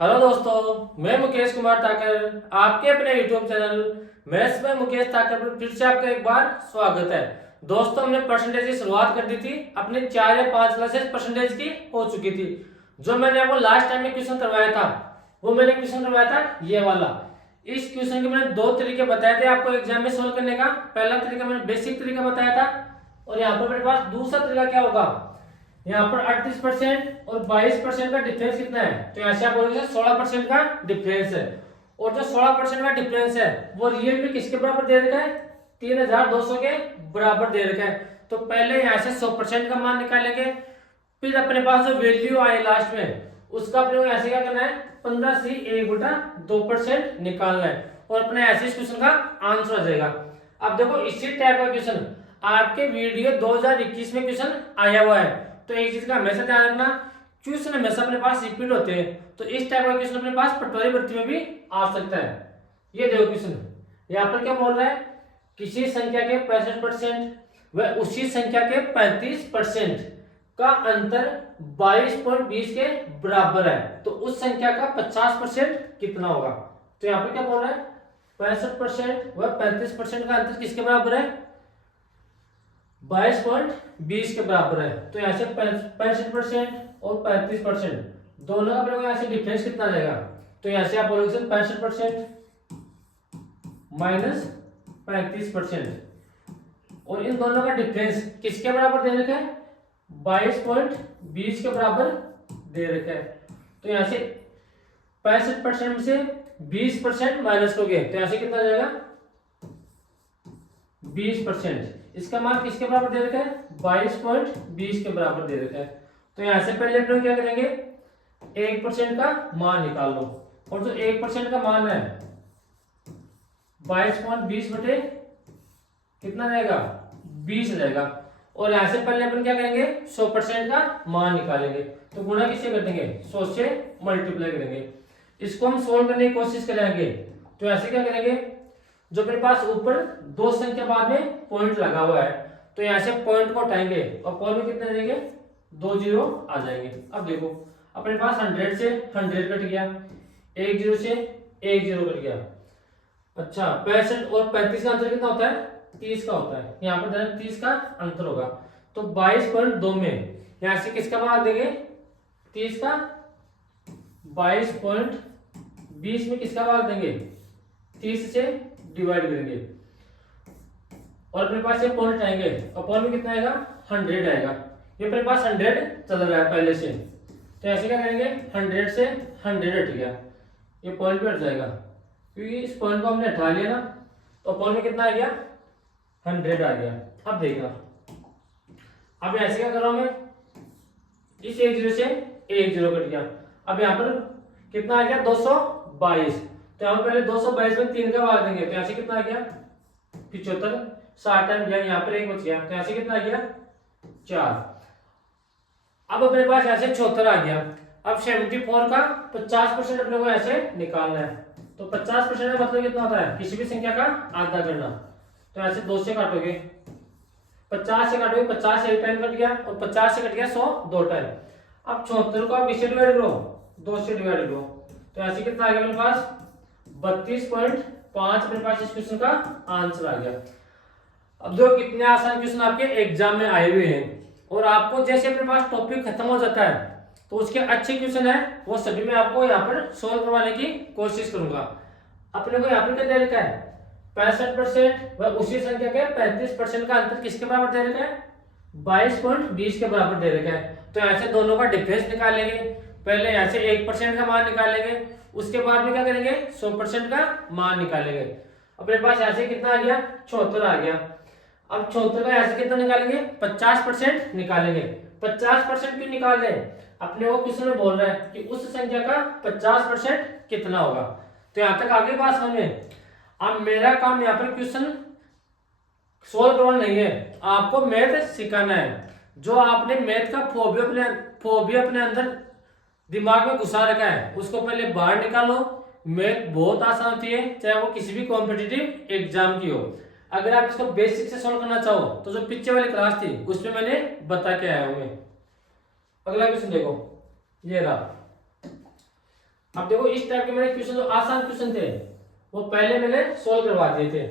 Hello दोस्तों, मैं मुकेश कुमार ठाकर आपके अपने यूट्यूब चैनल मैथ्स में मुकेश ठाकर पर फिर से आपका एक बार स्वागत है। दोस्तों, हमने परसेंटेज की शुरुआत कर दी थी। अपने 4 या 5 क्लासेस परसेंटेज की हो चुकी थी। जो मैंने आपको लास्ट टाइम में क्वेश्चन करवाया था, वो मैंने क्वेश्चन करवाया था ये वाला। इस क्वेश्चन के मैंने दो तरीके बताए थे आपको एग्जाम में सोल्व करने का। पहला तरीका मैंने बेसिक तरीका बताया था, और यहाँ पर मेरे पास दूसरा तरीका क्या होगा, यहाँ पर 38% और 22% का डिफरेंस कितना है, तो यहाँ से आप बोलोगे 16% का डिफरेंस है। और जो 16% का डिफरेंस है वो रियल में किसके बराबर दे रखा है, 3200 के बराबर दे रखा है। तो पहले यहाँ से 100% का मान निकालेंगे, फिर अपने पास जो वैल्यू आए लास्ट में उसका अपने को यहाँ से क्या करना है, 15c1/2% निकालना है, और अपने ऐसे इस क्वेश्चन का आंसर आ जाएगा। अब देखो, इसी टाइप का क्वेश्चन आपके वीडियो 2021 में क्वेश्चन आया हुआ है। तो एक चीज का हमेशा ध्यान रखना, क्वेश्चन हमेशा अपने पास रिपीट होते हैं। तो इस टाइप का क्वेश्चन अपने पास पटवारी भर्ती में भी आ सकता है। ये देखो क्वेश्चन, यहाँ पर क्या बोल रहा है, किसी संख्या के 65% व उसी संख्या के 35% का अंतर 22.20 के बराबर है, तो उस संख्या का 50% कितना होगा। तो यहाँ पर क्या बोल रहा है, 65% व 35% का अंतर किसके बराबर है, 22.20 के बराबर है। तो यहाँ से 65% और 35% दोनों का अपने को यहाँ से डिफरेंस कितना आ जाएगा, तो यहाँ से आप बोलोगे 65% माइनस 35%, और इन दोनों का डिफरेंस किसके बराबर दे रखा है, 22.20 के बराबर दे रखा है। तो यहाँ से 65% में से 20% माइनस करोगे तो यहाँ से कितना आ जाएगा, 20%। इसका मान किसके बराबर दे रखा है, 22.20 के बराबर दे रखा है। तो यहां से पहले हम लोग क्या करेंगे, 1% का मान निकाल लो, और जो 1% का मान है 22.20 बटे कितना रहेगा, 20 रहेगा। और यहां से पहले अपन क्या करेंगे, 100% का मान निकालेंगे। तो गुणा किससे कर देंगे, 100 से मल्टीप्लाई करेंगे। इसको हम सोल्व करने की कोशिश करेंगे। तो ऐसे क्या करेंगे, जो मेरे पास ऊपर दो संख्या बाद में पॉइंट लगा हुआ है, तो यहां से पॉइंट को हटाएंगे और कॉल में कितने देंगे, 2 जीरो आ जाएंगे। अब देखो, अपने पास 100 से 100 कट गया, 1 जीरो से 1 जीरो कट गया। अच्छा, 65 और 35 का अंतर कितना होता है, 30 का होता है। यहाँ पर 30 का अंतर होगा। तो 22.2 में यहां से किसका भाग देंगे, 30 का, 22.20 में किसका भाग देंगे, 30 से डिवाइड करेंगे, और अपने पास ये पॉइंट आएंगे, और पॉइंट में कितना आएगा, 100 आएगा। ये अपने पास 100 चल रहा है पहले से, तो ऐसे क्या करेंगे, 100 से 100 हट गया, ये पॉइंट पे हट जाएगा, क्योंकि इस पॉइंट को हमने हटा लिया ना। तो पॉइंट में कितना आ गया, 100 आ गया। अब देखना, अब ऐसे क्या कर रहा हूं मैं, इस 1 जीरो से 1 जीरो कट गया। अब यहाँ पर कितना आ गया, 222। तो यहाँ पहले 222 में 3 का भाग देंगे, तो यहाँ से कितना आ गया, 75। 60 टाइम गया, यहाँ पर 1 बच गया, तो यहाँ से कितना आ गया, 4। अब अपने पास यहाँ से 76 आ गया। अब 74 का 50% अपने को ऐसे निकालना है। तो 50% का मतलब कितना होता है, किसी भी संख्या का आधा करना। तो ऐसे 2 से काटोगे, 50 से काटोगे, 50 से 1 टाइम कट गया, और 50 से कट गया 100 2 टाइम। अब 74 को आप इससे डिवाइड करो, 2 से डिवाइड करो, तो ऐसे कितना आ गया अपने पास, 32.5 अपने पास इस क्वेश्चन का आंसर आ गया। अब देखो कितने आसान क्वेश्चन आपके एग्जाम में आए हुए हैं, और आपको जैसे अपने पास टॉपिक खत्म हो जाता है तो उसके अच्छे क्वेश्चन है वो सभी मैं आपको यहाँ पर सोल्व करवाने की कोशिश करूंगा। अपने को यहाँ पर क्या दे रखा है, 65% व उसी संख्या के 35% का अंतर किसके बराबर दे रखा है, 22.20 के बराबर दे रखा है। तो ऐसे दोनों का डिफरेंस निकालेंगे। पहले यहाँ से 1% का मान निकालेंगे, उसके बाद में क्या करेंगे, 100% का मान निकालेंगे। अपने पास यहाँ से कितना आ गया, 74 आ गया। अब 74 का यहाँ से कितना निकालेंगे, 50% निकालेंगे। 50% क्यों निकाल रहे हैं, अपने वो क्वेश्चन में बोल रहा है कि उस संख्या का 50% कितना होगा। तो यहाँ तक आगे बात समझ में। अब मेरा काम यहाँ पर क्वेश्चन सोल्व करवाना नहीं है, आपको मैथ सिखाना है। जो आपने मैथ का फोबिया अपने अंदर दिमाग में घुसा रखा है उसको पहले बाहर निकालो। मैथ बहुत आसान होती है, चाहे वो किसी भी कॉम्पिटिटिव एग्जाम की हो। अगर आप इसको बेसिक से सॉल्व करना चाहो तो जो पीछे वाली क्लास थी उसमें मैंने बता के आया हूं मैं। अगला क्वेश्चन देखो, ये रहा। अब देखो इस टाइप के मैंने क्वेश्चन, जो आसान क्वेश्चन थे वो पहले मैंने सोल्व करवा दिए थे।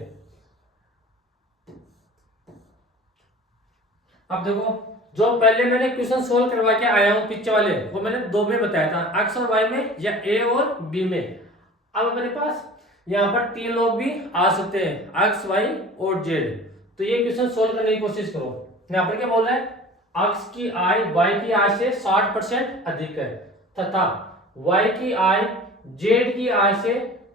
अब देखो जो पहले मैंने क्वेश्चन सोल्व करवा के आया हूं पीछे वाले, वो मैंने दो में बताया था, एक्स और वाई में या ए और बी में। अब मेरे पास यहाँ पर तीन लोग भी आ सकते हैं, एक्स वाई और जेड। तो ये क्वेश्चन सोल्व करने की कोशिश करो। यहाँ पर क्या बोल रहा है, एक्स की आय वाई की आय से 60% अधिक है तथा वाई की आय जेड की आय से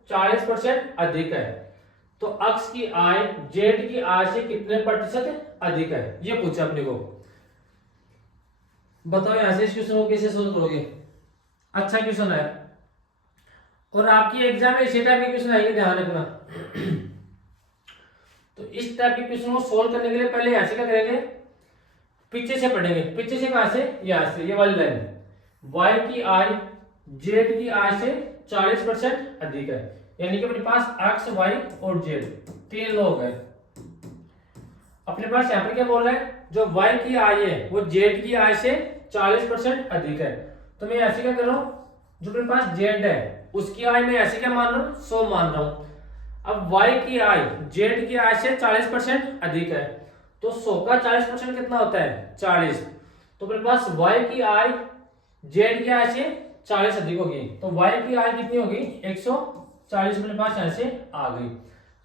40% अधिक है। तो एक्स की आय जेड की आय से कितने प्रतिशत अधिक है, ये पूछा अपने को। बताओ यहां से इस क्वेश्चन को कैसे सोल्व करोगे। अच्छा क्वेश्चन है और आपकी एग्जाम में इसी टाइप के क्वेश्चन आएंगे, ध्यान रखना। तो इस टाइप के क्वेश्चन को सोल्व करने के लिए पहले यहां से क्या करेंगे, पीछे से पढ़ेंगे। पीछे से कहां से, यहां से, ये वाली लाइन, वाई की आय जेड की आय से 40% अधिक है, यानी कि अपने पास एक्स वाई और जेड तीन लोग हैं। अपने पास यहाँ पर क्या बोल रहा है, जो y की आय है वो z की आय से 40% अधिक है। तो मैं ऐसे क्या कर रहा हूँ, जो मेरे पास z है उसकी आय मैं ऐसे क्या मान रहा हूँ, 100 मान रहा हूँ। अब y की आय z की आय से 40% अधिक है, तो 100 का 40% कितना होता है, 40। तो मेरे पास y की आय z की आय से 40 अधिक होगी, तो y की आय कितनी होगी, 140 मेरे पास यहाँ से आ गई।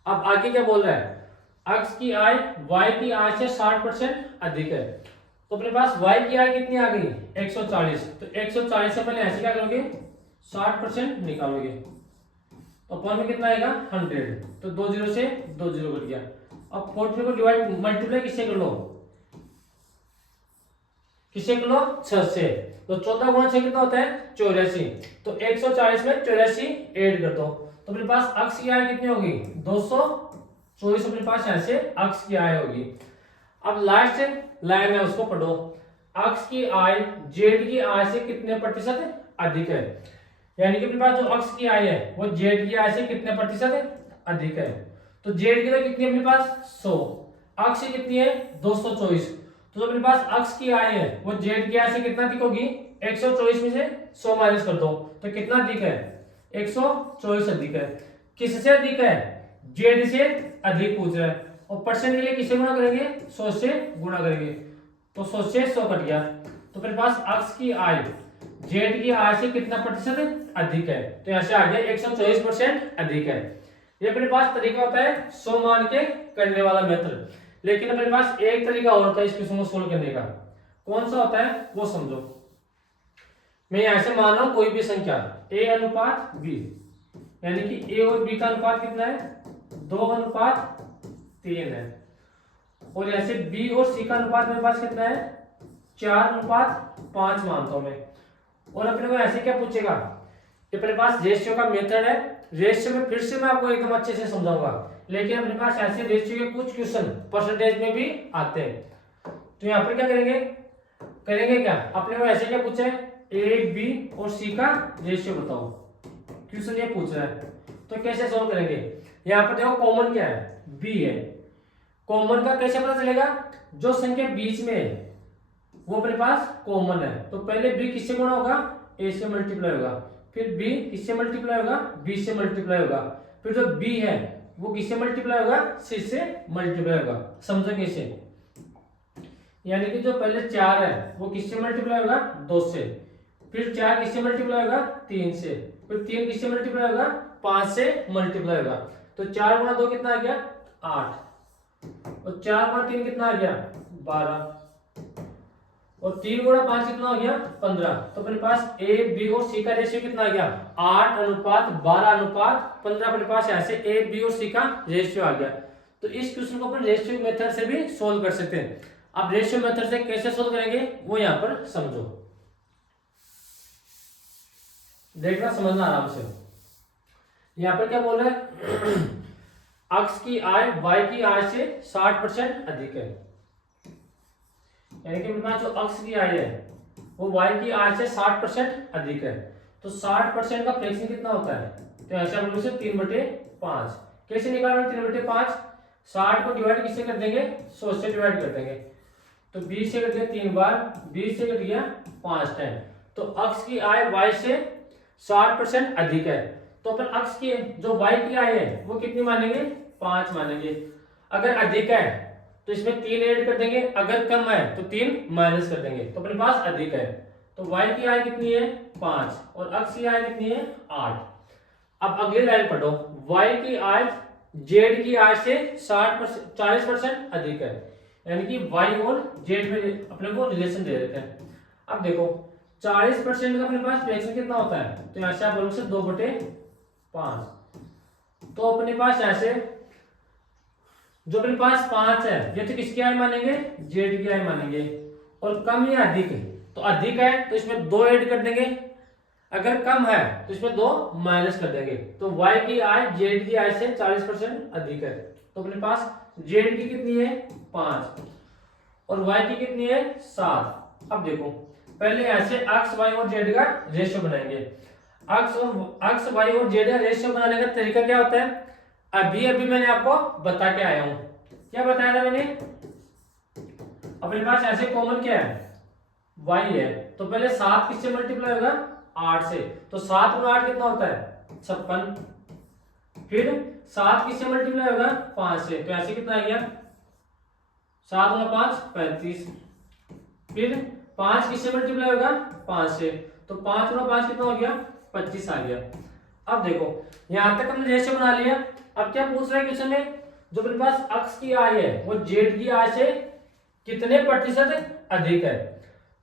अब आगे क्या बोल रहा है, x की आय y की आय से 60% अधिक है, तो अपने पास y की आय कितनी आ गई, 140। तो 140 से पहले ऐसे क्या करोगे, 60% निकालोगे, तो अपॉन में कितना आएगा, 100। तो 2 जीरो से 2 जीरो कट गया। अब 40 को डिवाइड मल्टीप्लाई किससे कर लो, किससे कर लो, 6 से। तो 14 गुणा 6 कितना होता है, 84। तो 140 में 84 ऐड कर दो, तो अपने पास x की आय कितनी होगी, 224 अपने पास यहाँ से x की आय होगी। अब लास्ट लाइन है उसको पढ़ो, x की आय z की आय से कितने प्रतिशत अधिक है, यानी कि अपने पास जो x की आय है वो z की आय से कितने प्रतिशत अधिक है। तो z की तो कितनी है अपने पास 100, x की कितनी है 224। तो जो अपने पास x की आय है वो z की आय से कितना अधिक होगी, 124 में से 100 माइनस कर दो, तो कितना अधिक है, 124 अधिक है। किससे अधिक है, जेड से अधिक पूछ रहा है। और परसेंट के लिए किससे गुणा करेंगे, 100 से गुणा करेंगे, तो 100 से 100 कट गया। तो मेरे पास x की आय जेड की आय से कितना प्रतिशत अधिक है, तो यहाँ से आ गया 124% अधिक है। ये अपने पास तरीका होता है 100 मान के करने वाला मेथड, लेकिन अपने पास एक तरीका और होता है इस क्वेश्चन को सोल्व करने का। कौन सा होता है वो समझो। मैं यहां से मान रहा हूं कोई भी संख्या a अनुपात b, यानी कि a और b का अनुपात कितना है, 2:3 है। और ऐसे b और c का अनुपात मेरे पास कितना है, 4:5 मानता हूं मैं। और अपने को ऐसे क्या पूछेगा, कि अपने पास रेशियो का मेथड है, रेशियो में फिर से मैं आपको एकदम अच्छे से समझाऊंगा, लेकिन अपने पास ऐसे रेशियो के कुछ क्वेश्चन परसेंटेज में भी आते हैं। तो यहाँ पर क्या करेंगे क्या, अपने को ऐसे क्या पूछा है, ए बी और सी का रेशियो बताओ, क्वेश्चन ये पूछ रहा है। तो कैसे सॉल्व करेंगे, यहाँ पर देखो कॉमन क्या है, बी है। कॉमन का कैसे पता चलेगा, जो संख्या बीच में है वो अपने पास कॉमन है, तो पहले बी किससे गुणा होगा, ए से मल्टीप्लाई होगा, फिर बी किससे मल्टीप्लाई होगा, बी से मल्टीप्लाई होगा, फिर जो बी है वो किससे मल्टीप्लाई होगा, सी से मल्टीप्लाई होगा। समझो कैसे, यानी कि जो पहले 4 है वो किससे मल्टीप्लाई होगा, 2 से, फिर 4 किससे मल्टीप्लाई होगा, 3 से, फिर 3 किससे मल्टीप्लाई होगा, 5 से मल्टीप्लाई होगा। तो 4 गुणा 2 कितना आ गया, 8, और 4 गुणा 3 कितना आ गया, 12, और 3 गुणा 5 कितना हो गया, 15। तो अपने पास ए बी और सी का रेशियो कितना आ गया, 8:12:15 अपने पास यहाँ से ए बी और सी का रेशियो आ गया। तो इस क्वेश्चन को अपन रेशियो मेथड से भी सोल्व कर सकते हैं। अब रेशियो मेथड से कैसे सोल्व करेंगे वो यहाँ पर समझो, देखना समझना आराम से। यहाँ पर क्या बोल रहा है, x की आय y की आय से 60% अधिक है, यानी कि मेरे पास जो x की आय है वो y की आय से 60% अधिक है। तो 60% का फ्रैक्शन कितना होता है, तो ऐसा बोलो से 3/5। कैसे निकालोगे 3/5, 60 को डिवाइड किससे कर देंगे, 100 से डिवाइड कर देंगे। तो 20 से कट गया 3 बार, 20 से कट गया 5 टाइम। तो x की आय y से 60% अधिक है, तो अपन अक्ष की जो y की आय है वो कितनी मानेंगे, 5 मानेंगे। अगर अधिक है तो इसमें 3 ऐड कर देंगे, अगर कम है तो 3 माइनस कर देंगे, तो अपने पास अधिक है। तो y की आय कितनी है, 5, और अक्ष की आय कितनी है, 8। अब अगली लाइन पढ़ो, y की आय z की आय से 40% अधिक है, यानी कि y और z में अपने को रिलेशन दे रखे हैं। अब देखो 40% का अपने पास फ्रैक्शन कितना होता है, तो यहाँ से आप बोलोगे 2/5, तो अपने पास यहाँ से जो अपने पास 5 है ये तो किसकी आय मानेंगे, z की आय मानेंगे। और कम या अधिक, तो अधिक है तो इसमें 2 ऐड कर देंगे, अगर कम है तो इसमें 2 माइनस कर देंगे। तो y की आय z की आय से 40% अधिक है, तो अपने पास z की कितनी है, 5, और y की कितनी है, 7। अब देखो पहले ऐसे अक्ष y और z का रेशियो बनाएंगे। अक्ष y और z का रेशियो बनाने का तरीका क्या होता है, अभी अभी मैंने आपको बता के आया हूं। क्या बताया था मैंने, अपने पास ऐसे कॉमन क्या है, y है, तो पहले 7 किससे मल्टीप्लाई होगा, 8 से, तो 7 गुना 8 कितना होता है, 56। फिर 7 किससे मल्टीप्लाई होगा, 5 से, तो ऐसे कितना आ गया, 7 गुना 5 35। फिर 5 किससे मल्टीप्लाई होगा, 5 से, तो 5 गुना 5 कितना हो गया, 25 आ गया। अब देखो यहां तक हमने रेशियो बना लिया। अब क्या पूछ रहा है क्वेश्चन में, जो मेरे पास अक्ष की आय है वो जेड की आय से कितने प्रतिशत अधिक है,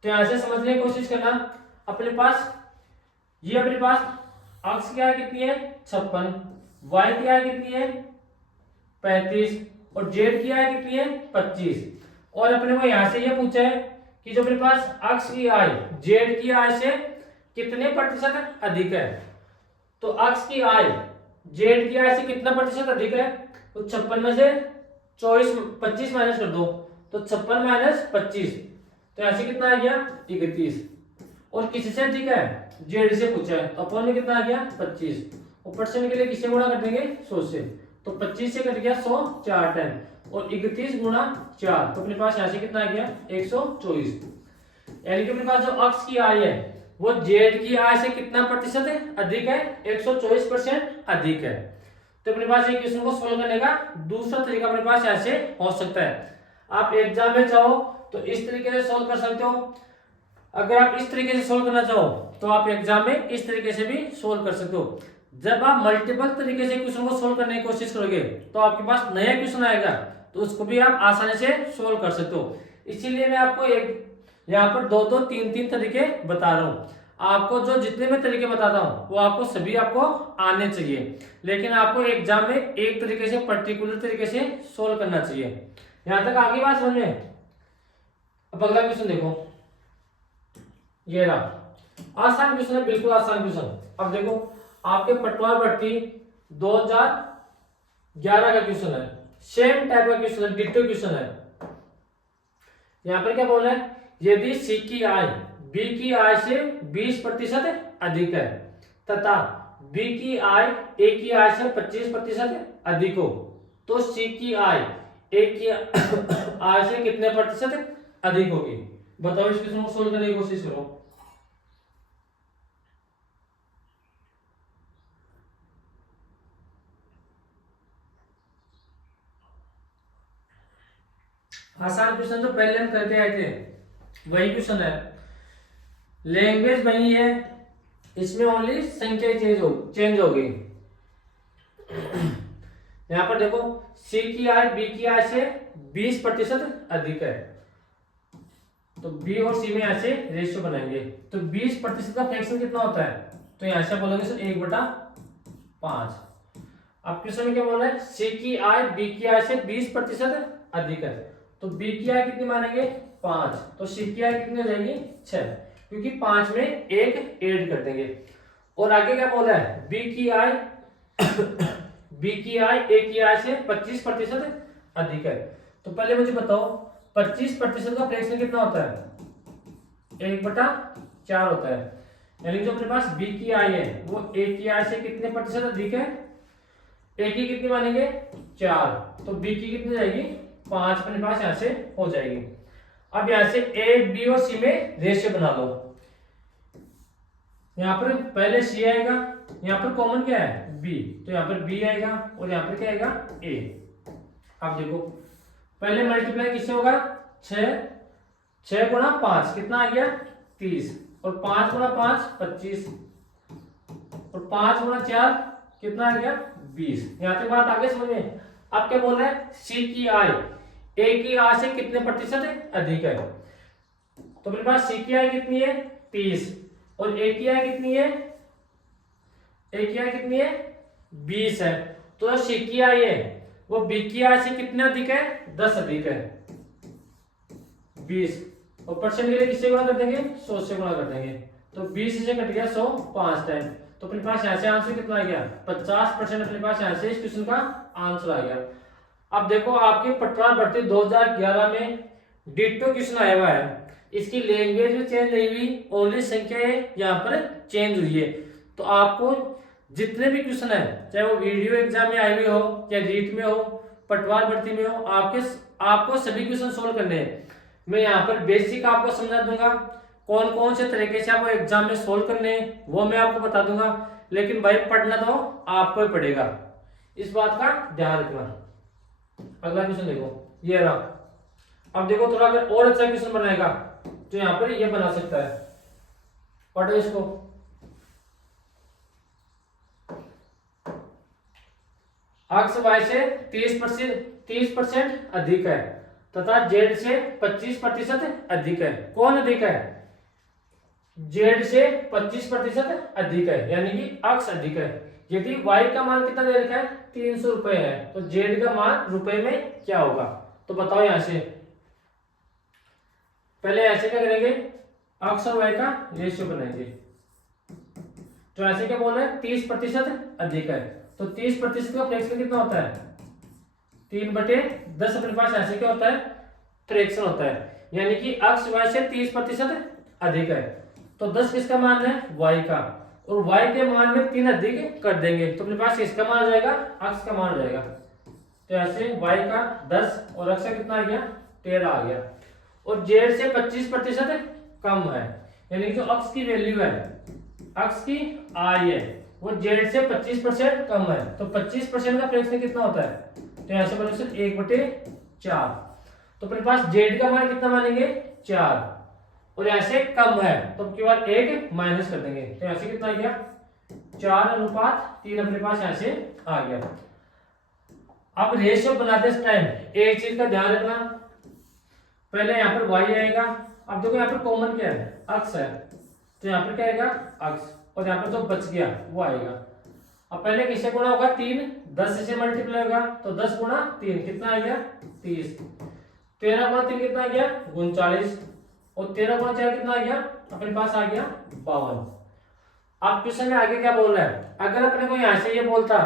तो यहां से समझने की कोशिश करना। अपने पास अक्ष की आय कितनी है, 56, वाई की आय कितनी है, 35, और जेड की आय कितनी है, 25। और अपने को यहां से यह पूछा है कि जो मेरे पास अक्ष की आय जेड की आय से कितने प्रतिशत अधिक है, तो अक्ष की आय जेड की आय से कितना प्रतिशत अधिक है, तो 56 में से 25 माइनस कर दो, तो 56 माइनस 25, तो ऐसे कितना आ गया, 31। और किससे अधिक है, जेड से पूछा है, तो अपन में कितना आ गया, 25, और परसेंट के लिए किससे गुणा कर देंगे, 100 से, तो 25 से कट गया 100, 4 10, और 31 गुणा 4, तो अपने पास यहाँ से कितना आ गया, 124। यानी कि अपने पास जो अक्ष की आय है वो जेड की आय से कितना प्रतिशत है, अधिक है, 124% अधिक है। तो अपने पास एक क्वेश्चन को सोल्व करने का दूसरा तरीका अपने पास ऐसे हो सकता है। आप एग्जाम में चाहो तो इस तरीके से सोल्व कर सकते हो, अगर आप इस तरीके से सोल्व करना चाहो तो आप एग्जाम में इस तरीके से भी सोल्व कर सकते हो। जब आप मल्टीपल तरीके से क्वेश्चन को सोल्व करने की कोशिश करोगे तो आपके पास नया क्वेश्चन आएगा, तो उसको भी आप आसानी से सोल्व कर सकते हो। इसीलिए मैं आपको एक यहाँ पर 2-2 3-3 तरीके बता रहा हूँ। आपको जो जितने मैं तरीके बताता हूँ वो आपको सभी आपको आने चाहिए, लेकिन आपको एग्जाम में एक तरीके से पर्टिकुलर तरीके से सोल्व करना चाहिए। यहाँ तक आगे बात समझ में। अब अगला क्वेश्चन देखो, ये रहा आसान क्वेश्चन है, बिल्कुल आसान क्वेश्चन। अब देखो आपके पटवार भर्ती 2011 का क्वेश्चन है, सेम टाइप का क्वेश्चन है, डिट्टो क्वेश्चन है। यहाँ पर क्या बोल रहा है, यदि सी की आय बी की आय से 20% अधिक है तथा बी की आय ए की आय से 25% अधिक हो, तो सी की आय ए की आय से कितने प्रतिशत अधिक होगी। बताओ, इस क्वेश्चन को सोल्व करने की कोशिश करो। आसान क्वेश्चन जो पहले हम करके आए थे वही क्वेश्चन है, लैंग्वेज वही है, इसमें ओनली संख्या चेंज हो गई। यहां पर देखो सी की आय बी की आय से 20% अधिक है, तो बी और सी में ऐसे रेशियो बनाएंगे, तो 20% का फ्रैक्शन कितना होता है, तो यहां से बोलोगे सर 1/5। अब क्वेश्चन में क्या बोला है, सी की आय बी की आय से 20% अधिक है, तो बी की आय कितनी मानेंगे, 5, तो सी की आय कितनी हो जाएगी, 6, क्योंकि 5 में 1 ऐड कर देंगे। और आगे क्या बोला है, बी की आय ए की आय से 25% अधिक है। तो पहले मुझे बताओ 25% का फ्रैक्शन कितना होता है, 1/4 होता है, यानी जो अपने पास बी की आय है वो ए की आय से कितने प्रतिशत अधिक है, ए की कितनी मानेंगे, 4, तो बी की कितनी जाएगी, 5 अपने पास यहां से हो जाएगी। अब यहां से ए बी और सी में रेशियो बना लो, यहाँ पर पहले सी आएगा, यहाँ पर कॉमन क्या है बी, तो यहाँ पर बी आएगा और यहाँ पर क्या आएगा ए। अब देखो पहले मल्टीप्लाई किससे होगा, 6 गुणा 5 कितना आ गया 30, और 5 गुणा 5 25, और 5 गुणा 4 कितना आ गया 20। यहाँ तक बात आगे समझ में। अब क्या बोल रहे हैं, सी की आई ए की आई से कितने प्रतिशत अधिक है, तो मेरे पास सी की आई कितनी है 30, और ए की आई कितनी है, ए की आई कितनी है 20 है, तो जो सी की आई है वो बी की आई से कितना अधिक है 10 अधिक है 20, और परसेंट के लिए किससे गुणा कर देंगे 100 से गुणा कर देंगे, तो 20 से कट गया 100 5 टाइम, तो अपने पास यहाँ से आंसर कितना आ गया 50% अपने पास यहाँ से इस क्वेश्चन का आंसर आ गया। अब देखो आपके पटवार भर्ती 2011 में डिट्टो क्वेश्चन आया हुआ है, इसकी लैंग्वेज में चेंज नहीं हुई, ओनली संख्या यहाँ पर चेंज हुई है। तो आपको जितने भी क्वेश्चन है चाहे वो वीडियो एग्जाम में आए हुए हो चाहे रीट में हो पटवार भर्ती में हो, आपको सभी क्वेश्चन सोल्व करने हैं। मैं यहाँ पर बेसिक आपको समझा दूंगा, कौन कौन से तरीके से आपको एग्जाम में सोल्व करने हैं वो मैं आपको बता दूंगा, लेकिन भाई पढ़ना तो आपको ही पड़ेगा, इस बात का ध्यान रखना। अगला क्वेश्चन देखो ये रहा। अब देखो थोड़ा अगर और अच्छा क्वेश्चन बनाएगा तो यहाँ पर ये बना सकता है, पढ़ो इसको। अक्स वाई से 30% अधिक है तथा जेड से 25% अधिक है। कौन अधिक है, जेड से 25% अधिक है, यानी कि अक्स अधिक है। यदि y का मान कितना दे रखा है 300 रुपए है, तो z का मान रुपए में क्या होगा, तो बताओ। यहां से पहले ऐसे क्या करेंगे, अक्स और y का रेशियो बनाएंगे, तो ऐसे क्या बोल रहे हैं 30% अधिक है, तो 30% का फ्रैक्शन कितना होता है 3/10 अपने पास ऐसे क्या होता है फ्रैक्शन होता है, यानी कि अक्स y से 30% अधिक है, तो 10 किसका मान है y का, और y के मान में 3 अधिक कर देंगे तो अपने पास किसका मान आ जाएगा अक्स का मान आ जाएगा। तो ऐसे y का 10 और अक्स का कितना आ गया 13 आ गया, और z से 25% कम है, यानी कि जो अक्स की वैल्यू है अक्स की आई है वो z से 25% कम है, तो 25% का फ्रैक्शन कितना होता है, तो ऐसे बने से 1/4, तो अपने पास z का मान कितना मानेंगे 4, और ऐसे कम है तो केवल 1 माइनस कर देंगे, तो ऐसे कितना आ गया 4:3 अपने पास ऐसे आ गया। अब रेशियो बनाते टाइम एक चीज का ध्यान रखना, पहले यहाँ पर y आएगा, अब देखो यहाँ पर कॉमन क्या है अक्स है, तो यहाँ पर क्या आएगा अक्स, और यहाँ पर जो बच गया वो आएगा। अब पहले किससे गुणा होगा 3, 10 से मल्टीप्लाई होगा, तो 10 गुणा 3 कितना आ गया 30, 13 गुणा 3 कितना आ गया 39, और 13 गुणा 4 कितना आ गया अपने पास आ गया 52। अब क्वेश्चन में आगे क्या बोल रहा है, अगर अपने को यहां से ये बोलता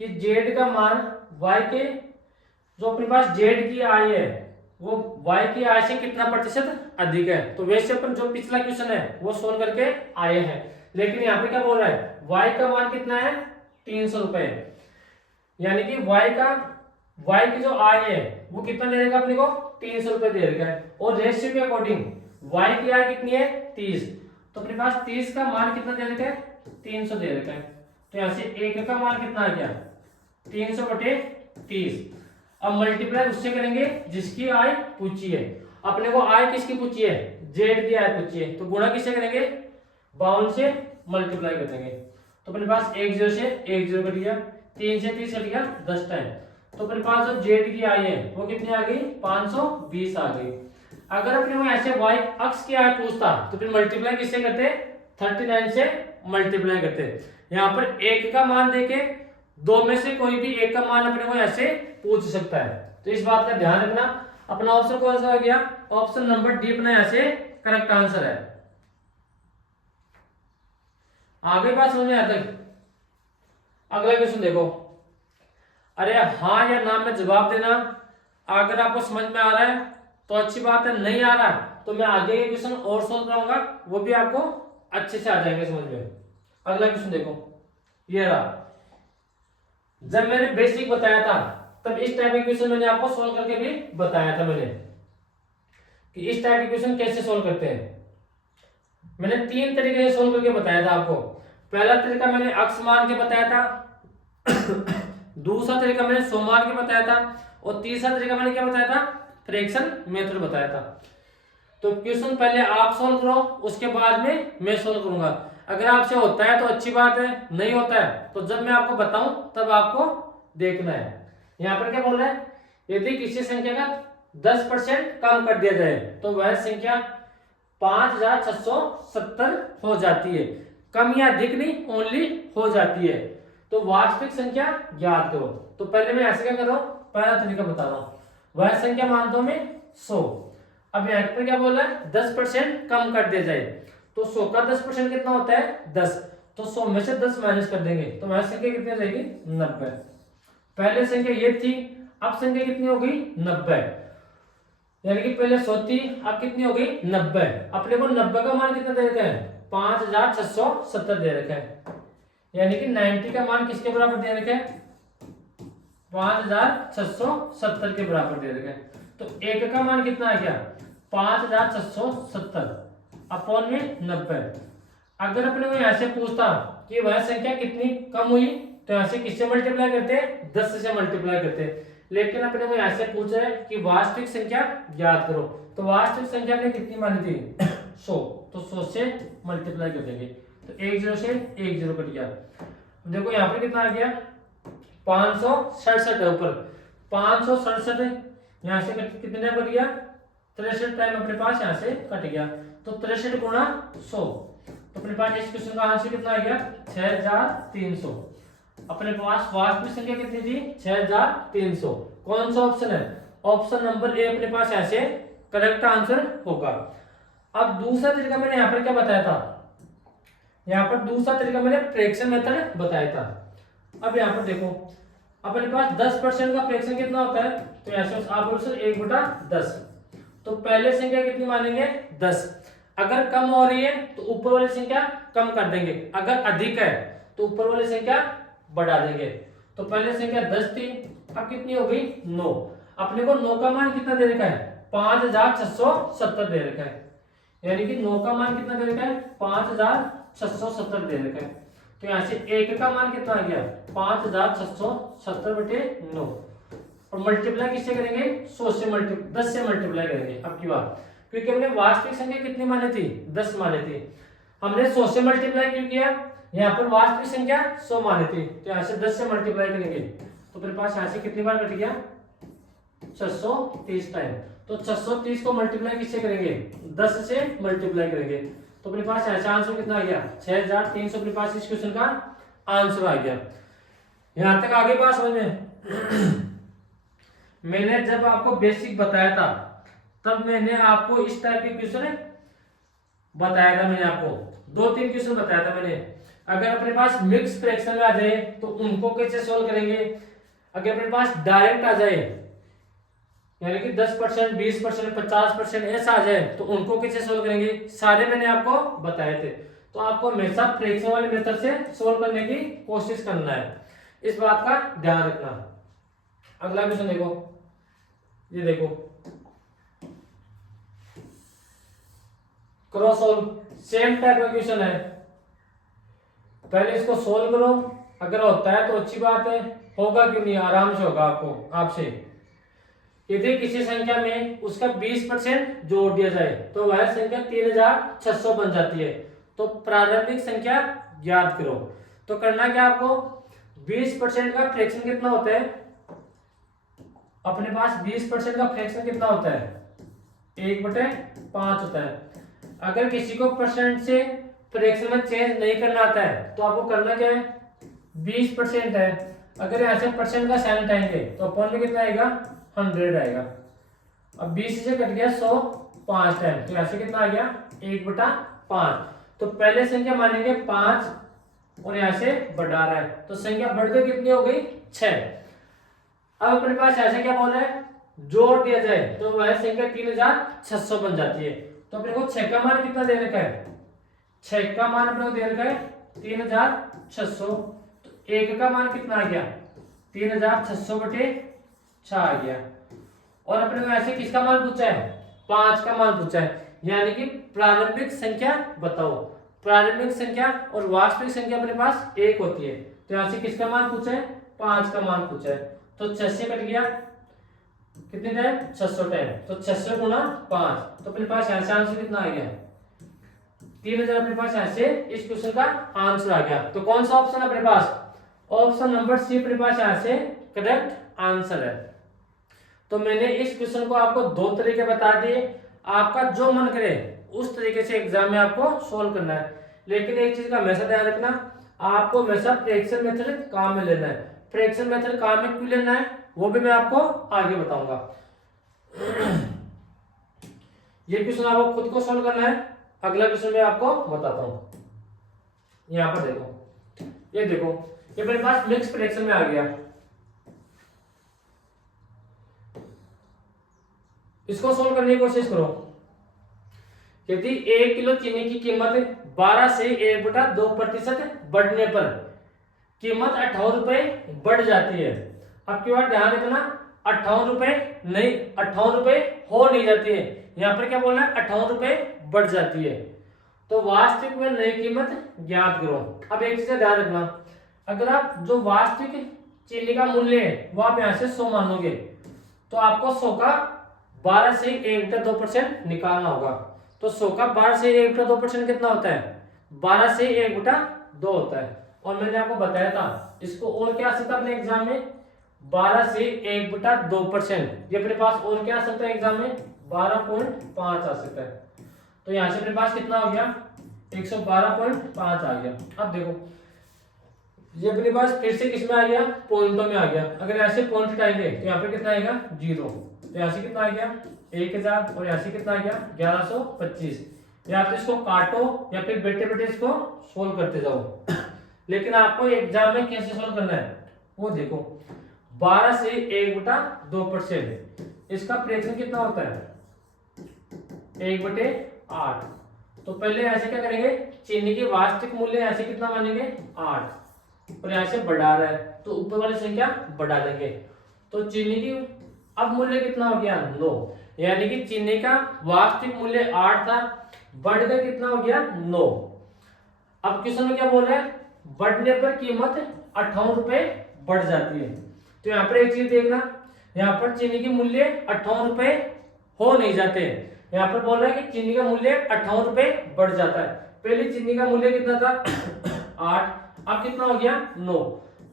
कि z का मान y के जो अपने पास z की आई है वो y की आई से कितना प्रतिशत अधिक है, तो वैसे अपन जो पिछला क्वेश्चन है वो सोल्व करके आए हैं, लेकिन यहाँ पे क्या बोल रहा है y का मान कितना है 300 रुपए, यानी कि y की जो आई है वो कितना दे देगा अपने को 300 रुपए दे देगा, और रेशियो के अकॉर्डिंग y की आई कितनी है 30, तो अपने पास 30 का मान कितना दे रखा है 300 दे रखा है, तो यहाँ से 1 का मान कितना आ गया 300/30। अब मल्टीप्लाई उससे करेंगे जिसकी आय पूछी है, अपने को आय किसकी पूछी है जेड की आय पूछी है, तो गुणा किससे करेंगे 52 से मल्टीप्लाई कर देंगे, तो अपने पास 1 0 से 1 0 कट गया, 3 से 30 कट गया 10 टाइम, तो अपने पास जो जेड की आय है वो कितनी आ गई 520 आ गई। अगर अपने को ऐसे y अक्ष की आय पूछता तो फिर मल्टीप्लाई किससे करते 39 से मल्टीप्लाई करते। यहाँ पर 1 का मान देके दो में से कोई भी एक का मान अपने को ऐसे पूछ सकता है, तो इस बात का ध्यान रखना। अपना ऑप्शन कौन सा हो गया, ऑप्शन नंबर डी अपना ऐसे करेक्ट आंसर है। आगे बात समझ में आता है। अगला क्वेश्चन देखो, अरे हाँ या ना में जवाब देना, अगर आपको समझ में आ रहा है तो अच्छी बात है, नहीं आ रहा तो मैं आगे के क्वेश्चन और सोल्व कराऊंगा, वो भी आपको अच्छे से आ जाएंगे समझ में। अगला क्वेश्चन देखो ये रहा, जब मैंने बेसिक बताया था तब इस टाइप के क्वेश्चन मैंने आपको सोल्व करके भी बताया था मैंने कि इस टाइप के क्वेश्चन कैसे सोल्व करते हैं। मैंने 3 तरीके से सोल्व करके बताया था आपको। पहला तरीका मैंने अक्स मान के बताया था, दूसरा तरीका मैंने सो मान के बताया था, और तीसरा तरीका मैंने क्या बताया था, फ्रैक्शन मेथड बताया था। तो क्वेश्चन पहले आप सोल्व करो, उसके बाद में मैं सोल्व करूंगा। अगर आपसे होता है तो अच्छी बात है, नहीं होता है तो जब मैं आपको बताऊं तब आपको देखना है। यहाँ पर क्या बोल रहा है, यदि किसी संख्या का 10% कम कर दिया जाए तो वह संख्या 5670 हो जाती है। कम या अधिक नहीं, ओनली हो जाती है। तो वास्तविक संख्या ज्ञात करो। तो पहले मैं ऐसे क्या कर रहा हूं, पहला तरीका बता रहा हूं। वह संख्या मानता हूं मैं 100। अब यहाँ पर क्या बोल रहा है, 10% कम कर दिया जाए तो 100 का 10% कितना होता है, 10। तो 100 में से 10 माइनस कर देंगे तो वह संख्या कितनी हो जाएगी, 90। पहले संख्या ये थी, अब संख्या कितनी हो गई, 90। यानी कि पहले 100 थी, अब कितनी हो गई, 90। अपने को 90 का मान कितना दे रखा है, 5670 दे रखा है। यानी कि 90 का मान किसके बराबर दे रखा है, 5670 के बराबर दे रखा है। तो एक का मान कितना आ गया, 5670 अपॉन में 90। अगर अपने को यहाँ से पूछता कि वह संख्या कितनी कम हुई तो यहाँ से किससे मल्टीप्लाई करते हैं, 10 से मल्टीप्लाई करते हैं। लेकिन अपने को यहाँ से पूछ रहा है कि वास्तविक संख्या ज्ञात करो। तो वास्तविक संख्या ने कितनी मानी थी, 100। तो 100 से मल्टीप्लाई कर देंगे तो 1 0 से 1 0 कट गया। देखो यहाँ पर कितना आ गया, 567 है ऊपर, 567 यहाँ से कितने कट गया, 63 टाइम अपने पास यहाँ से कट गया। तो 63 गुणा 100, तो अपने पास इस क्वेश्चन का आंसर कितना आ गया, 6300। अपने पास वास्तविक संख्या कितनी थी, 6300। कौन सा ऑप्शन है, ऑप्शन नंबर ए अपने पास ऐसे करेक्ट आंसर होगा। अब दूसरा तरीका मैंने यहाँ पर क्या बताया था, यहाँ पर दूसरा तरीका मैंने फ्रैक्शन मेथड बताया था। अब यहाँ पर देखो अपने पास 10% का फ्रैक्शन कितना होता है, तो ऐसे आप बोलो 1/10। तो पहले संख्या कितनी मानेंगे, 10। अगर कम हो रही है तो ऊपर वाली संख्या कम कर देंगे, अगर अधिक है तो ऊपर वाली संख्या बढ़ा देंगे। तो पहले संख्या 10 थी, अब कितनी हो गई, 9। अपने को 9 का मान कितना दे रखा है, 5670 दे रखा है। यानी कि 9 का मान कितना दे रखा है, 5670 दे रखा है। तो यहाँ से 1 का मान कितना आ गया, 5670/9। और मल्टीप्लाई किससे करेंगे, 100 से 10 से मल्टीप्लाई करेंगे अब की बात, क्योंकि हमने वास्तविक संख्या कितनी मानी थी, 10 मानी थी। हमने 100 से मल्टीप्लाई क्यों किया, यहाँ पर वास्तविक संख्या 100 मानी थी, तो यहाँ से 10 से मल्टीप्लाई करेंगे तो मेरे पास यहाँ से कितनी बार कट गया, 630 टाइम। तो 630 को मल्टीप्लाई किससे करेंगे, 10 से मल्टीप्लाई करेंगे तो अपने पास ऐसा आंसर कितना आ गया, 6300 अपने पास इस क्वेश्चन का आंसर आ गया। यहां तक आगे बात समझ में मैंने जब आपको बेसिक बताया था तब मैंने आपको इस टाइप के क्वेश्चन बताया था। मैंने आपको 2-3 क्वेश्चन बताया था मैंने। अगर अपने पास मिक्स फ्रैक्शन में आ जाए तो उनको कैसे सोल्व करेंगे, अगर अपने पास डायरेक्ट आ जाए यानी कि 10%, 20%, 50% ऐसा आ जाए तो उनको कैसे सोल्व करेंगे, सारे मैंने आपको बताए थे। तो आपको हमेशा फ्रैक्शन वाले मेथड से सोल्व करने की कोशिश करना है, इस बात का ध्यान रखना। अगला क्वेश्चन देखो, ये देखो क्रॉस सोल्व, सेम टाइप का क्वेश्चन है। पहले इसको सोल्व करो, अगर होता है तो अच्छी बात है, होगा क्यों नहीं, आराम से होगा आपको आपसे। यदि किसी संख्या में उसका 20% जोड़ दिया जाए तो वह संख्या 3600 बन जाती है। तो प्रारंभिक संख्या ज्ञात करो। तो करना क्या आपको, 20% का फ्रैक्शन कितना होता है, अपने पास 20% का फ्रैक्शन कितना होता है, 1/5 होता है। अगर किसी को परसेंट से फ्रैक्शन में चेंज नहीं करना आता है तो आपको करना क्या है, 20% है, अगर यहाँ से परसेंट का साइन हटाएंगे तो अपॉन में कितना आएगा, 100 आएगा। अब 20 से कट गया 100 5 टाइम, तो यहाँ से कितना आ गया, 1/5। तो पहले संख्या मानेंगे 5 और यहाँ से बढ़ा रहा है तो संख्या बढ़कर कितनी हो गई, 6। अब अपने पास ऐसे क्या बोल रहा है, जोड़ दिया जाए तो वह संख्या 3600 बन जाती है। तो अपने को 6 का मान कितना दे रखा है, 6 का मान अपने को दे रखा है 3600। तो 1 का मान कितना आ गया, 3600/6 आ गया। और अपने को ऐसे किसका मान पूछा है, 5 का मान पूछा है, यानी कि प्रारंभिक संख्या बताओ। प्रारंभिक संख्या और वास्तविक संख्या अपने पास एक होती है, तो यहाँ से किसका मान पूछा है, 5 का मान पूछा है। तो 6 से कट गया, कितने टाइम, 600 टाइम, तो 600 गुना 5, तो अपने पास यहाँ से आंसर कितना आ गया, 3000 अपने पास यहाँ से इस क्वेश्चन का आंसर आ गया। तो कौन सा ऑप्शन अपने पास, ऑप्शन नंबर सी अपने पास यहाँ से करेक्ट आंसर है। तो मैंने इस क्वेश्चन को आपको 2 तरीके बता दिए, आपका जो मन करे उस तरीके से एग्जाम में आपको सोल्व करना है। लेकिन एक चीज का हमेशा ध्यान रखना, आपको हमेशा फ्रैक्शन मेथड काम में लेना है। फ्रैक्शन मेथड काम में क्यों लेना है वो भी मैं आपको आगे बताऊंगा। ये क्वेश्चन आपको खुद को सोल्व करना है, अगला क्वेश्चन मैं आपको बताता हूं। यहां पर देखो, ये देखो, ये मेरे पास मिक्स फ्रैक्शन में आ गया। इसको सोल्व करने की कोशिश करो। यदि 1 किलो चीनी की कीमत 12 से 1/2% बढ़ने पर कीमत 58 रुपए बढ़ जाती है। अब की बात ध्यान रखना, 58 रुपए नहीं, 58 रुपए हो नहीं जाती है, यहाँ पर क्या बोलना है, 58 रुपए बढ़ जाती है। तो वास्तविक में नई कीमत ज्ञात करो। अब एक चीज ध्यान रखना, अगर आप जो वास्तविक चीनी का मूल्य है वो आप यहाँ से 100 मानोगे, तो आपको 100 का 12 से 1/2% निकालना होगा। तो 100 का 12 से 1/2% कितना होता है, 12 से 1/2 होता है। और मैंने आपको बताया था इसको और क्या आ सकता है अपने एग्जाम में, 12 से 1/2%। ये अपने पास और क्या आ सकता है एग्जाम में, 12.5 आ सकता है। तो यहां से अपने पास कितना हो गया, 112.5 आ गया। अब देखो ये अपने पास फिर से किस में आ गया, पॉइंटों में आ गया। अगर ऐसे पॉइंट हटाएंगे तो यहाँ पे कितना आएगा, 0। तो यहाँ से कितना आ गया 1000, और यहाँ से कितना आ गया 1125। या तो इसको काटो या फिर बैठे बैठे इसको सोल्व करते जाओ। लेकिन आपको एग्जाम में कैसे सोल्व करना है वो देखो, 12 से 1/2%, इसका फ्रैक्शन कितना होता है, 1/8। तो पहले ऐसे क्या करेंगे, चीनी की वास्तविक मूल्य ऐसे कितना मानेंगे 8, और यहाँ से बढ़ा रहा है तो ऊपर वाली संख्या बढ़ा देंगे। तो चीनी की अब मूल्य कितना हो गया 9, यानी कि चीनी का वास्तविक मूल्य 8 था, बढ़कर कितना हो गया 9। अब क्वेश्चन में क्या बोल रहा है, बढ़ने पर कीमत 58 रुपए बढ़ जाती है। तो यहाँ पर एक चीज देखना, यहाँ पर चीनी की मूल्य 58 रुपए हो नहीं जाते, यहाँ पर बोल रहा है कि चीनी का मूल्य 58 रुपए बढ़ जाता है। पहले चीनी का मूल्य कितना था 8, अब कितना हो गया 9।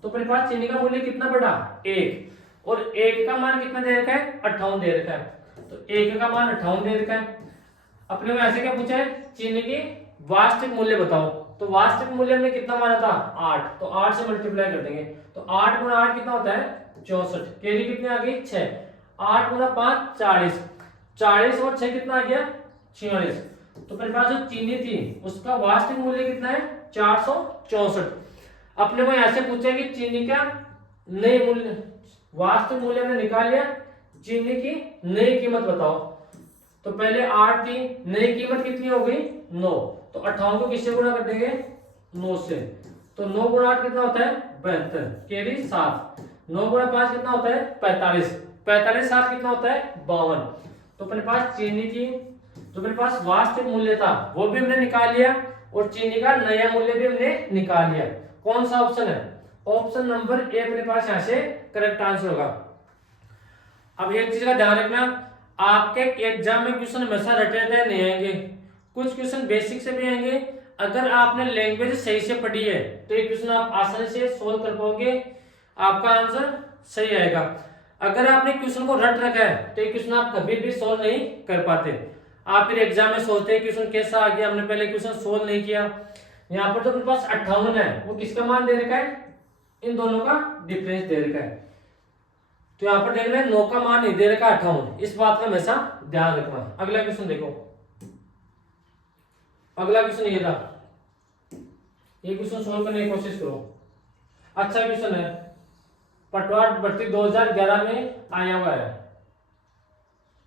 तो अपने पास चीनी का मूल्य कितना बढ़ा 1, और 1 का मान कितना दे रखा है 58 दे रखा है। तो 1 का मान 58 दे रखा है। अपने को ऐसे क्या पूछा है, चीनी की वास्तविक मूल्य बताओ। तो वास्तविक मूल्य हमने कितना माना था 8, तो 8 से मल्टीप्लाई कर देंगे। तो 8 गुना 8 कितना होता है 64, कैरी कितनी आ गई 6, 8 गुना 5 40, 40 और 6 कितना आ गया 46। तो अपने पास जो चीनी थी उसका वास्तविक मूल्य कितना है 464। अपने को यहाँ से पूछा कि चीनी का नई मूल्य, वास्तविक मूल्य हमने निकाल लिया, चीनी की नई कीमत बताओ। तो पहले 8 थी, नई कीमत कितनी हो गई 9, तो 58 को किससे गुणा कर देंगे 9 से। तो 9 गुणा 8 कितना होता है 72, कैरी 7, 9 गुणा 5 कितना होता है 45, 45 7 कितना होता है 52। तो अपने पास चीनी की जो मेरे पास वास्तविक मूल्य था वो भी हमने निकाल लिया, और चीनी का नया मूल्य भी हमने निकाल लिया। कौन सा ऑप्शन है, ऑप्शन नंबर ए अपने पास यहाँ से करेक्ट आंसर होगा। अब एक चीज का ध्यान रखना, आपके एग्जाम में क्वेश्चन हमेशा रटे नहीं आएंगे, कुछ क्वेश्चन बेसिक से भी आएंगे। अगर आपने लैंग्वेज सही से पढ़ी है तो ये क्वेश्चन आप आसानी से सोल्व कर पाओगे, आपका आंसर सही आएगा। अगर आपने क्वेश्चन को रट रखा है तो ये क्वेश्चन आप कभी भी सोल्व नहीं कर पाते। आप फिर एग्जाम में सोचते हैं क्वेश्चन कैसा आ गया, हमने पहले क्वेश्चन सोल्व नहीं किया। यहाँ पर तो अपने पास 58 है, वो किसका मान दे रखा है, इन दोनों का डिफरेंस दे रखा है। तो यहाँ पर देख रहे हैं 9 का मान नहीं दे रखा 58, इस बात का हमेशा ध्यान रखना। अगला क्वेश्चन देखो, अगला क्वेश्चन ये था, ये क्वेश्चन सोल्व करने की कोशिश करो। अच्छा क्वेश्चन है, पटवार भर्ती 2011 में आया हुआ है,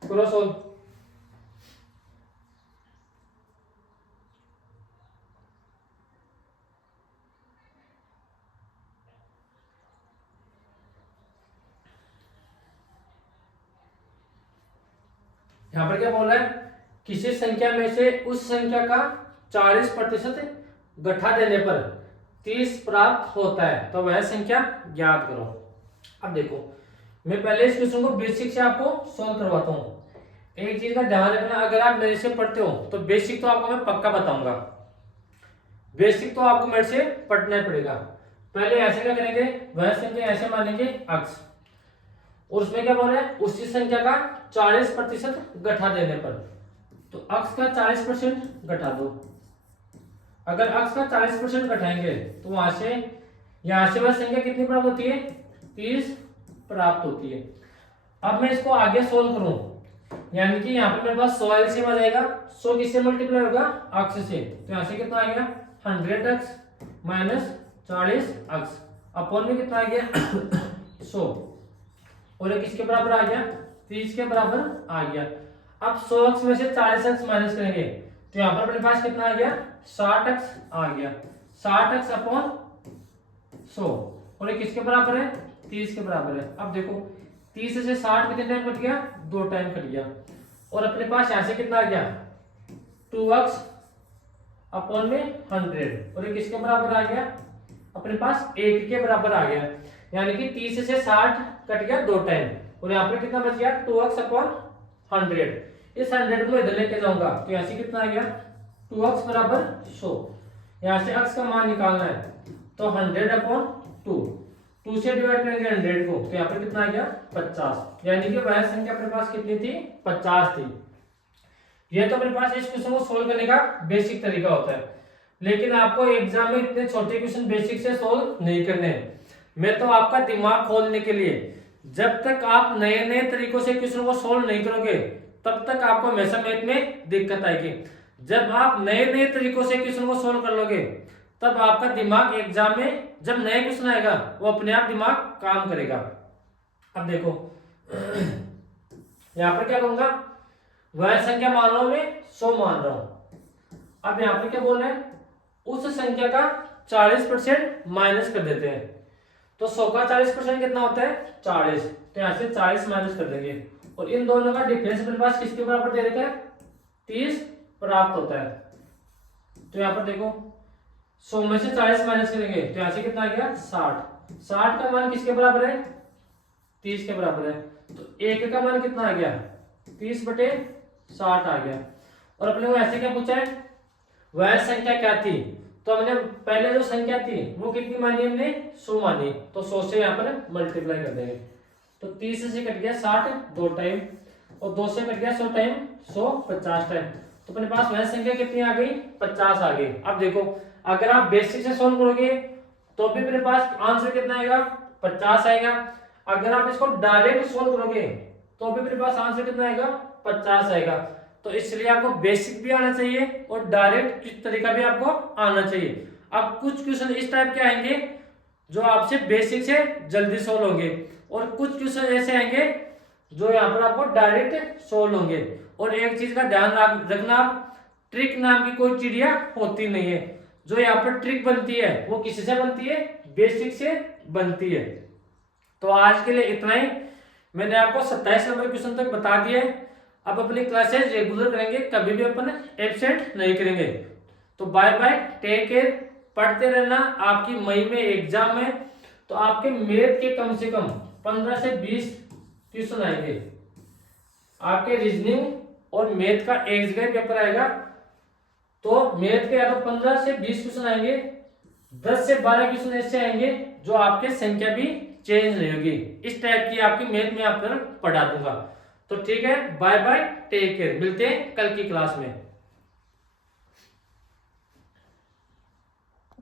करो सोल्व। यहाँ पर क्या बोल रहा है किसी संख्या में से उस संख्या का 40% घटा देने पर 30 प्राप्त होता है, तो वह संख्या ज्ञात करो। अब देखो, मैं पहले इस क्वेश्चन को बेसिक से आपको सॉल्व करवाता हूँ। एक चीज का ध्यान रखना, अगर आप मेरे से पढ़ते हो तो बेसिक तो आपको मैं पक्का बताऊंगा, बेसिक तो आपको मेरे से पढ़ना ही पड़ेगा। पहले ऐसे क्या करेंगे, वह संख्या ऐसे मानेंगे अक्ष, और उसमें क्या बोल रहा है, उसी संख्या का 40% घटा देने पर, तो अक्ष का 40% घटा दो। अगर अक्ष का 40% घटाएंगे तो वहां से यहां से वह संख्या कितनी प्राप्त होती है, 30 प्राप्त होती है। अब मैं इसको आगे सोल्व करूं, यानी कि यहाँ पे मेरे पास 100 एलसीएम आ जाएगा, 100 किससे मल्टीप्लाई होगा, अक्ष से, तो यहाँ से कितना आ गया 100 अक्ष माइनस 40 अक्ष अपॉन में कितना आ गया 100, और ये किसके बराबर आ गया, 30 के बराबर आ गया। अब 100 अक्ष में से 40 अक्ष माइनस करेंगे तो यहाँ पर अपने पास कितना आ गया 60 अक्ष आ गया, 60 अक्ष अपॉन 100, और ये किसके बराबर है, 30 के बराबर है। अब देखो 30 से 60 कितने टाइम कट गया, 2 टाइम कट गया, और अपने पास यहां से कितना आ गया 2 अक्ष अपॉन में 100, और ये किसके बराबर आ गया, अपने पास 1 के बराबर आ गया, यानी कि 30 से 60 कट गया 2 टाइम, और यहाँ पर कितना बच गया 2 अक्ष अपॉन 100। इस 100 को इधर लेके जाऊंगा तो यहाँ से कितना आ गया 2 अक्ष बराबर 100, यहाँ से अक्ष का मान निकालना है तो 100 अपॉन 2 से डिवाइड करेंगे 100 को तो यहाँ पर कितना आ गया 50, यानी कि वह संख्या अपने पास कितनी थी 50 थी। यह तो अपने पास इस क्वेश्चन को सोल्व करने का बेसिक तरीका होता है, लेकिन आपको एग्जाम में इतने छोटे क्वेश्चन बेसिक से सोल्व नहीं करने हैं। मैं तो आपका दिमाग खोलने के लिए, जब तक आप नए नए तरीकों से क्वेश्चन को सोल्व नहीं करोगे तब तक आपको हमेशा मैथ में दिक्कत आएगी। जब आप नए नए तरीकों से क्वेश्चन को सोल्व कर लोगे तब आपका दिमाग एग्जाम में जब नया क्वेश्चन आएगा वो अपने आप दिमाग काम करेगा। अब देखो यहां पर क्या कहूंगा, वह संख्या मान रहा हूं मैं 100 मान रहा हूं। अब यहां पर क्या बोल रहे हैं, उस संख्या का 40% माइनस कर देते हैं, तो 100 का 40% कितना होता है 40, तो यहां से 40 माइनस कर देंगे, और इन दोनों का डिफरेंस अपने पास किसके बराबर दे रखा है 30 प्राप्त होता है। तो यहां पर देखो 100 में से 40 माइनस करेंगे तो यहां से कितना आ गया 60, 60 का मान किसके बराबर है 30 के बराबर है, तो 1 का मान कितना आ गया 30/60 आ गया। और अपने को ऐसे क्या पूछा है, वह संख्या क्या थी, तो हमने पहले जो संख्या थी वो कितनी मानी, हमने 100 मानी, तो 100 से यहाँ पर मल्टीप्लाई कर देंगे, तो 30 से कट गया 60 2 टाइम, और 2 से कट गया 100 टाइम 100 50 टाइम, तो अपने पास वह संख्या कितनी आ गई 50 आ गई। अब देखो अगर आप बेसिक से सॉल्व करोगे तो भी मेरे पास आंसर कितना आएगा 50 आएगा, अगर आप इसको डायरेक्ट सॉल्व करोगे तो भी मेरे पास आंसर कितना आएगा 50 आएगा। तो इसलिए आपको बेसिक भी आना चाहिए और डायरेक्ट तरीका भी आपको आना चाहिए। अब कुछ क्वेश्चन इस टाइप के आएंगे जो आपसे बेसिक से जल्दी सॉल्व होंगे, और कुछ क्वेश्चन ऐसे आएंगे जो यहाँ पर आपको डायरेक्ट सॉल्व होंगे। और एक चीज का ध्यान रखना, ट्रिक नाम की कोई चिड़िया होती नहीं है, जो यहाँ पर ट्रिक बनती है वो किसी से बनती है, बेसिक से बनती है। तो आज के लिए इतना ही, मैंने आपको 27 नंबर क्वेश्चन तक बता दिए। अब अपनी क्लासेस रेगुलर करेंगे, कभी भी अपन एब्सेंट नहीं करेंगे। तो बाय बाय, टेक केयर, पढ़ते रहना। आपकी मई में एग्जाम है तो आपके मैथ के कम से कम 15 से 20 क्वेश्चन आएंगे, आपके रीजनिंग और मैथ का एक जगह पेपर आएगा, तो मैथ के या तो 15 से 20 क्वेश्चन आएंगे, 10 से 12 क्वेश्चन ऐसे आएंगे जो आपके संख्या भी चेंज नहीं होगी। इस टाइप की आपकी मैथ में आप पढ़ा दूंगा। तो ठीक है, बाय बाय, टेक केयर, मिलते हैं कल की क्लास में।